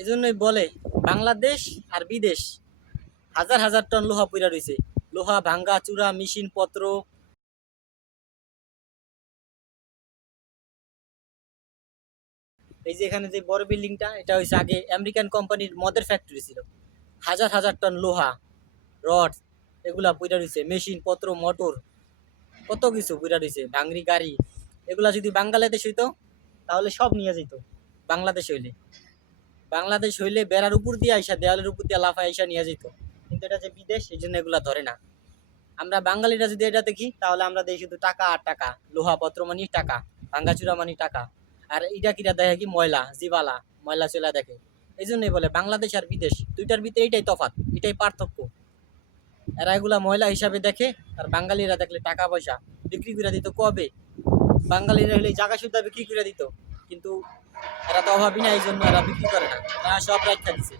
এই জন্যই বলে বাংলাদেশ আর বিদেশ হাজার হাজার টন লোহা পইরা রইছে। লোহা ভাঙ্গা চূড়া মেশিন পত্র। এই যে এখানে যে বড় বিল্ডিংটা, এটা হইছে আগে আমেরিকান কোম্পানির মদের ফ্যাক্টরি ছিল। হাজার হাজার টন লোহা, রড, এগুলা পইরা রইছে। মেশিন পত্র, মোটর, কত কিছু পইরা রইছে। ভাঙড়ি গাড়ি, এগুলা যদি বাংলাদেশ হইতো তাহলে সব নিয়ে যেত। বাংলাদেশ হইলে বেড়ার উপর দিয়ে আইসা, দেওয়ালের উপর দিয়ে লাফায় আইসা নিয়ে যেত। কিন্তু এটা যে বিদেশ, এই জন্য এগুলা ধরে না। আমরা বাঙালিরা যদি এটা দেখি তাহলে আমরা দেখি শুধু টাকা আর টাকা। লোহা পত্র মানি টাকা, ভাঙ্গাচুরা মানি টাকা। আর ইটা কিটা দেখে কি ময়লা জিবালা, ময়লা চলা দেখে। এই জন্যই বলে বাংলাদেশ আর বিদেশ দুইটার ভিতরে এইটাই তফাৎ, এটাই পার্থক্য। এরা এগুলা ময়লা হিসাবে দেখে, আর বাঙালিরা দেখলে টাকা পয়সা। বিক্রি করে দিত কবে, বাঙালিরা হলে জায়গা সুদ্ধা বিক্রি করে দিত। কিন্তু এরা তো অভাবী না, এই জন্য এরা বিক্রি করে না, এরা সব রাখা দিছে।